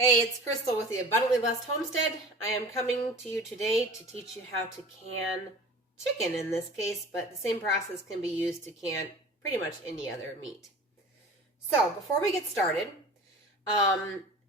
Hey, it's Crystal with the Abundantly Blessed Homestead. I am coming to you today to teach you how to can chicken in this case, but the same process can be used to can pretty much any other meat. So before we get started,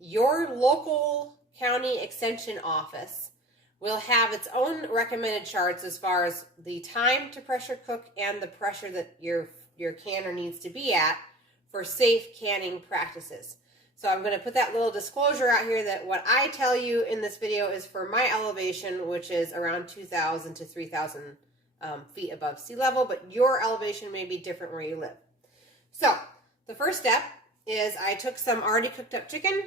your local county extension office will have its own recommended charts as far as the time to pressure cook and the pressure that your canner needs to be at for safe canning practices. So I'm going to put that little disclosure out here that what I tell you in this video is for my elevation, which is around 2,000 to 3,000 feet above sea level, but your elevation may be different where you live. So the first step is I took some already cooked up chicken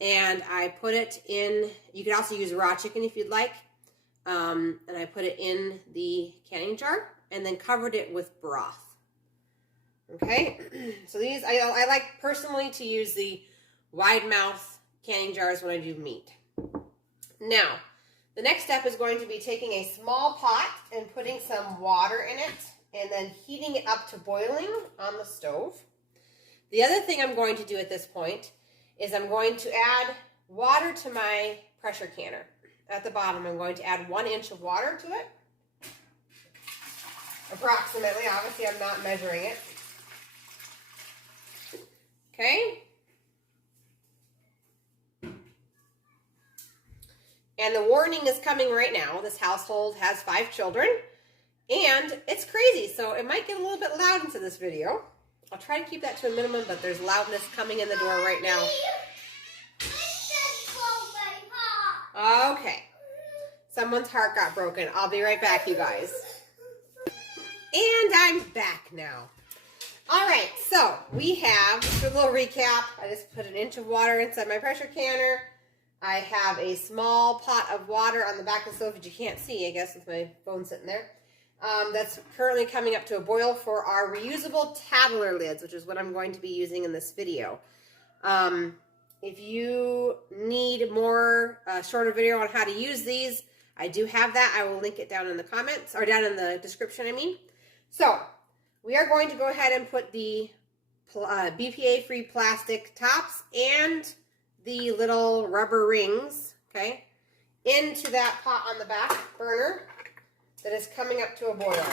and I put it in, you could also use raw chicken if you'd like, and I put it in the canning jar and then covered it with broth. Okay, so these, I like personally to use the wide mouth canning jars when I do meat. Now, the next step is going to be taking a small pot and putting some water in it and then heating it up to boiling on the stove. The other thing I'm going to do at this point is I'm going to add water to my pressure canner. At the bottom, I'm going to add 1 inch of water to it. Approximately, obviously I'm not measuring it. Okay. And the warning is coming right now. This household has 5 children, and it's crazy, so it might get a little bit loud into this video. I'll try to keep that to a minimum, but there's loudness coming in the door right now. Okay. Someone's heart got broken. I'll be right back, you guys. And I'm back now. All right, so we have, just a little recap, I just put 1 inch of water inside my pressure canner. I have a small pot of water on the back of the stove that you can't see, I guess, with my phone sitting there. That's currently coming up to a boil for our reusable Tattler lids, which is what I'm going to be using in this video. If you need more shorter video on how to use these, I do have that. I will link it down in the comments, or down in the description, I mean. So, we are going to go ahead and put the BPA-free plastic tops and the little rubber rings, okay, into that pot on the back burner that is coming up to a boil.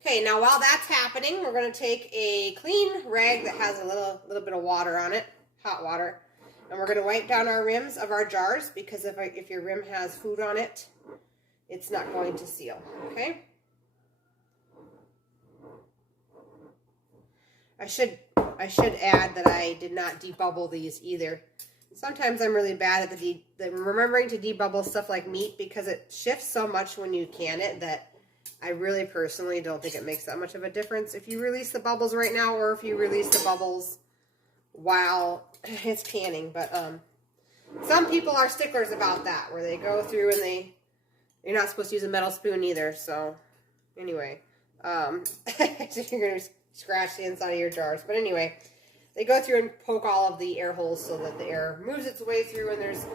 Okay, now while that's happening, we're going to take a clean rag that has a little bit of water on it, hot water, and we're going to wipe down our rims of our jars because if your rim has food on it, it's not going to seal, okay? I should add that I did not debubble these either. Sometimes I'm really bad at remembering to debubble stuff like meat because it shifts so much when you can it that I really personally don't think it makes that much of a difference if you release the bubbles right now or if you release the bubbles while it's canning. But some people are sticklers about that, where they go through and you're not supposed to use a metal spoon either. So anyway, so you're going to scratch the inside of your jars. But anyway, they go through and poke all of the air holes so that the air moves its way through and there's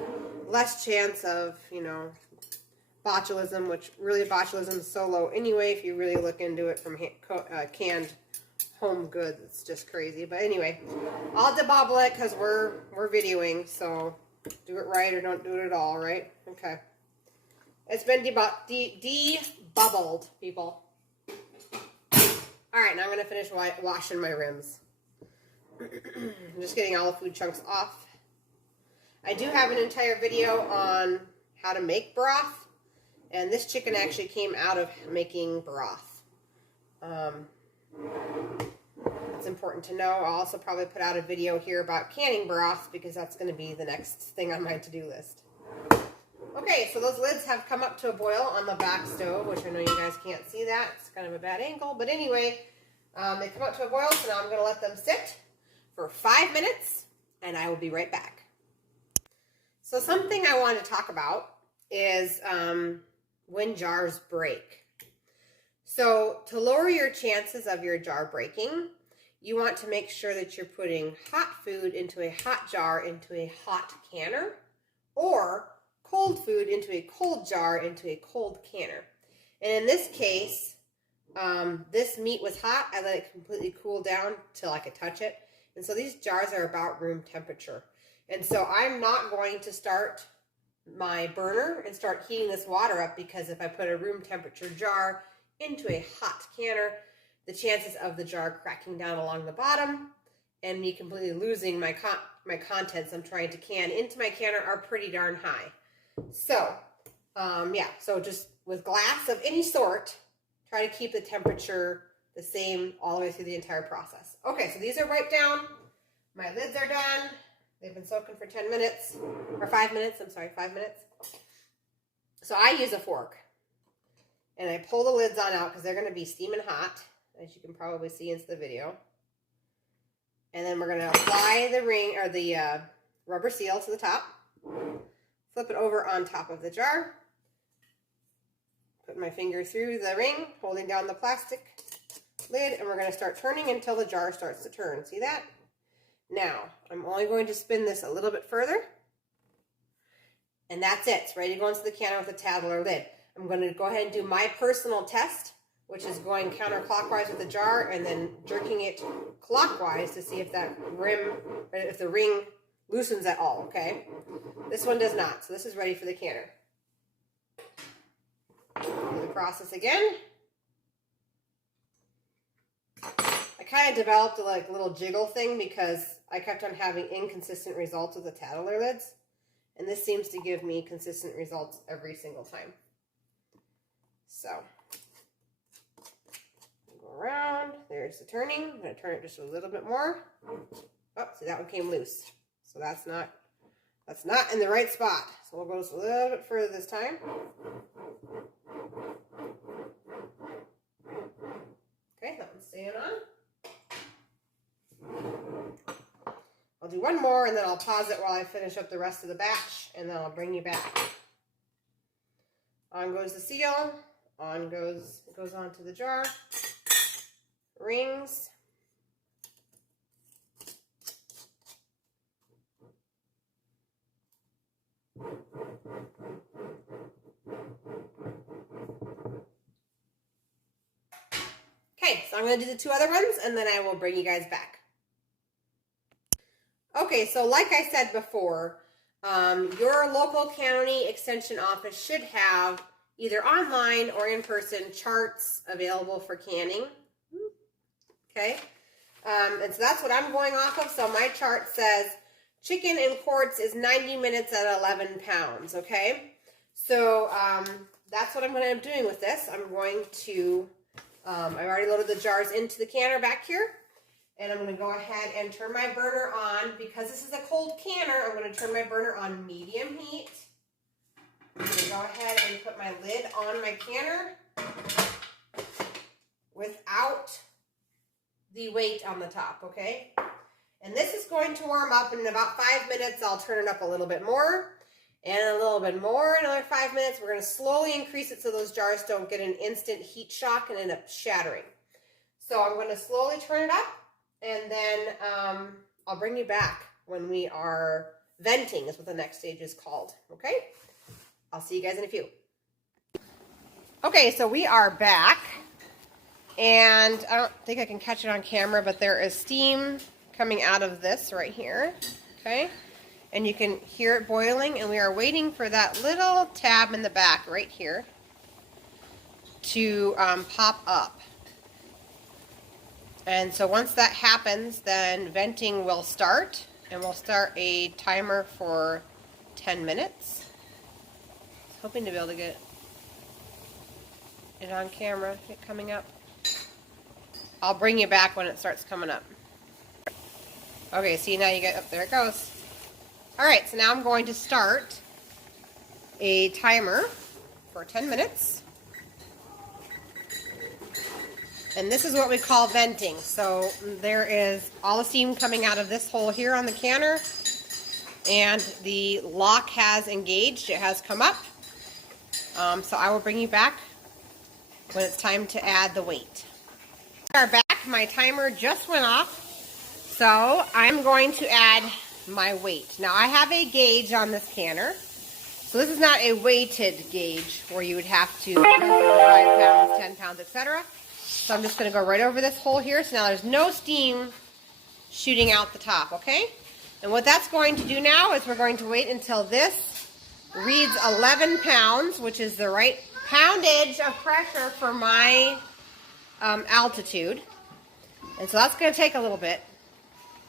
less chance of, you know, botulism, which really botulism is so low anyway if you really look into it from canned home goods. It's just crazy. But anyway, I'll debubble it because we're videoing, so do it right or don't do it at all, right? Okay. It's been debubbled, people. All right, now I'm going to finish washing my rims. I'm just getting all the food chunks off. I do have an entire video on how to make broth, and this chicken actually came out of making broth. It's important to know. I'll also probably put out a video here about canning broth because that's going to be the next thing on my to-do list. Okay, so those lids have come up to a boil on the back stove, which I know you guys can't see that. It's kind of a bad angle, but anyway, they come up to a boil, so now I'm going to let them sit for 5 minutes, and I will be right back. So something I want to talk about is when jars break. So to lower your chances of your jar breaking, you want to make sure that you're putting hot food into a hot jar into a hot canner, or cold food into a cold jar into a cold canner. And in this case, this meat was hot. I let it completely cool down till I could touch it. And so these jars are about room temperature. And so I'm not going to start my burner and start heating this water up, because if I put a room temperature jar into a hot canner, the chances of the jar cracking down along the bottom and me completely losing my contents I'm trying to can into my canner are pretty darn high. So, yeah, so just with glass of any sort, try to keep the temperature the same all the way through the entire process. Okay, so these are wiped down. My lids are done. They've been soaking for 10 minutes, or 5 minutes, I'm sorry, 5 minutes. So I use a fork, and I pull the lids on out because they're going to be steaming hot, as you can probably see into the video. And then we're going to apply the ring, or the rubber seal to the top. Flip it over on top of the jar. Put my finger through the ring, holding down the plastic lid, and we're going to start turning until the jar starts to turn. See that? Now, I'm only going to spin this a little bit further, and that's it. It's ready to go into the canner with the Tattler lid. I'm going to go ahead and do my personal test, which is going counterclockwise with the jar and then jerking it clockwise to see if that if the ring loosens at all, okay? This one does not, so this is ready for the canner. Do the process again. I kind of developed a little jiggle thing because I kept on having inconsistent results with the Tattler lids, and this seems to give me consistent results every single time. So, go around. There's the turning. I'm going to turn it just a little bit more. Oh, see, that one came loose. So that's not in the right spot. So we'll go just a little bit further this time. Okay, that one's staying on. I'll do one more, and then I'll pause it while I finish up the rest of the batch, and then I'll bring you back. On goes the seal. It goes onto the jar. Rings. Okay, so I'm going to do the two other ones, and then I will bring you guys back. Okay, so like I said before, your local county extension office should have either online or in person charts available for canning. Okay, and so that's what I'm going off of. So my chart says chicken in quarts is 90 minutes at 11 pounds. Okay, so that's what I'm going to end up doing with this. I'm going to, I've already loaded the jars into the canner back here. And I'm going to go ahead and turn my burner on. Because this is a cold canner, I'm going to turn my burner on medium heat. I'm going to go ahead and put my lid on my canner without the weight on the top, okay? And this is going to warm up, and in about 5 minutes, I'll turn it up a little bit more, and a little bit more, another 5 minutes. We're going to slowly increase it so those jars don't get an instant heat shock and end up shattering. So I'm going to slowly turn it up. And then I'll bring you back when we are venting, is what the next stage is called, okay? I'll see you guys in a few. Okay, so we are back, and I don't think I can catch it on camera, but there is steam coming out of this right here, okay? And you can hear it boiling, and we are waiting for that little tab in the back right here to pop up. And so once that happens, then venting will start, and we'll start a timer for 10 minutes. Hoping to be able to get it on camera, it coming up. I'll bring you back when it starts coming up. Okay, see, now you get up, there it goes. Alright, so now I'm going to start a timer for 10 minutes. And this is what we call venting. So there is all the steam coming out of this hole here on the canner, and the lock has engaged. It has come up. So I will bring you back when it's time to add the weight. We are back. My timer just went off. So I'm going to add my weight. Now I have a gauge on this canner. So this is not a weighted gauge where you would have to 5 pounds, 10 pounds, etc. So I'm just going to go right over this hole here. So now there's no steam shooting out the top, okay? And what that's going to do now is we're going to wait until this reads 11 pounds, which is the right poundage of pressure for my altitude. And so that's going to take a little bit.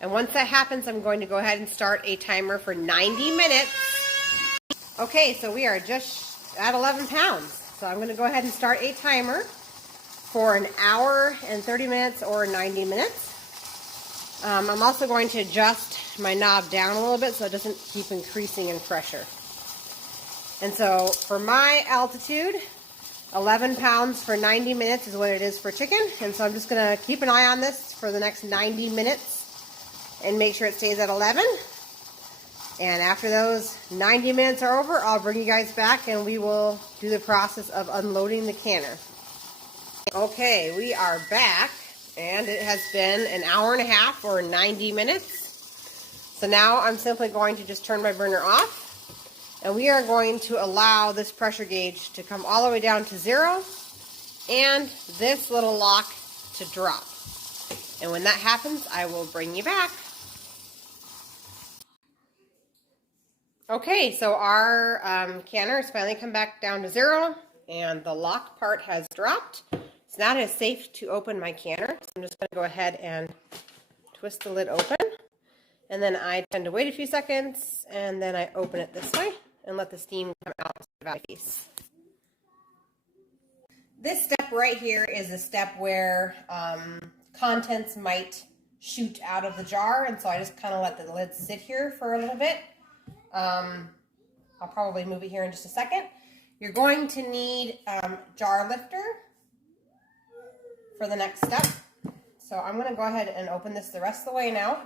And once that happens, I'm going to go ahead and start a timer for 90 minutes. Okay, so we are just at 11 pounds. So I'm going to go ahead and start a timer for an hour and 30 minutes or 90 minutes. I'm also going to adjust my knob down a little bit so it doesn't keep increasing in pressure. And so for my altitude, 11 pounds for 90 minutes is what it is for chicken. And so I'm just going to keep an eye on this for the next 90 minutes and make sure it stays at 11. And after those 90 minutes are over, I'll bring you guys back and we will do the process of unloading the canner. Okay, we are back and it has been an hour and a half or 90 minutes. So now I'm simply going to just turn my burner off. And we are going to allow this pressure gauge to come all the way down to 0 and this little lock to drop. And when that happens, I will bring you back. Okay, so our canner has finally come back down to 0 and the lock part has dropped. So now it is safe to open my canner. So I'm just going to go ahead and twist the lid open. And then I tend to wait a few seconds and then I open it this way and let the steam come out of the piece. This step right here is a step where contents might shoot out of the jar, and so I just kind of let the lid sit here for a little bit. I'll probably move it here in just a second. You're going to need jar lifter for the next step. So I'm going to go ahead and open this the rest of the way now.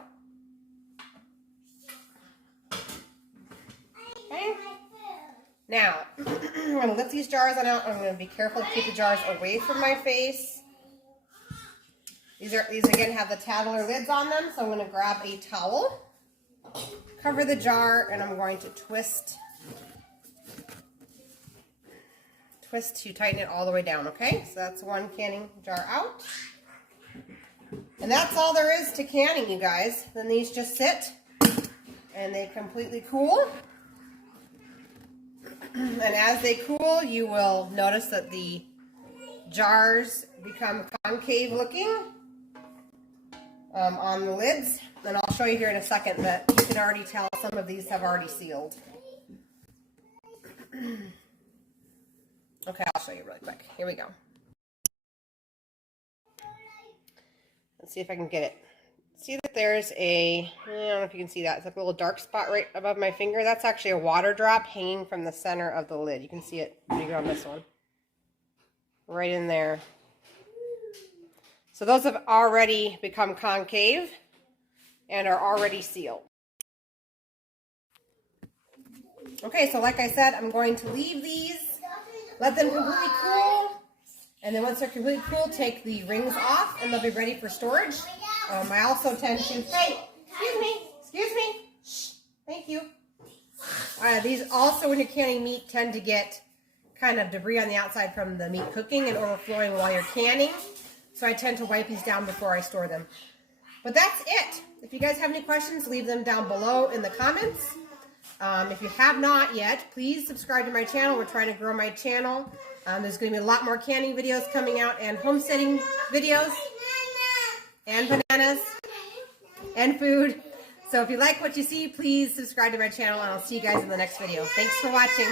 Okay. Now, I'm going to lift these jars on out. I'm going to be careful to keep the jars away from my face. These again have the Tattler lids on them, so I'm going to grab a towel, cover the jar, and I'm going to twist to tighten it all the way down, okay? So that's one canning jar out. And that's all there is to canning, you guys. Then these just sit, and they completely cool. And as they cool, you will notice that the jars become concave looking on the lids. And I'll show you here in a second that you can already tell some of these have already sealed. Okay, I'll show you really quick. Here we go. Let's see if I can get it. See that there's I don't know if you can see that. It's like a little dark spot right above my finger. That's actually a water drop hanging from the center of the lid. You can see it bigger on this one. Right in there. So those have already become concave and are already sealed. Okay, so like I said, I'm going to leave these, let them completely cool, and then once they're completely cool, take the rings off and they'll be ready for storage. I also tend to, hey, excuse me, shh, thank you. These also, when you're canning meat, tend to get kind of debris on the outside from the meat cooking and overflowing while you're canning. So I tend to wipe these down before I store them. But that's it. If you guys have any questions, leave them down below in the comments. If you have not yet, please subscribe to my channel. We're trying to grow my channel. There's going to be a lot more canning videos coming out and homesteading videos and bananas and food. So if you like what you see, please subscribe to my channel and I'll see you guys in the next video. Thanks for watching.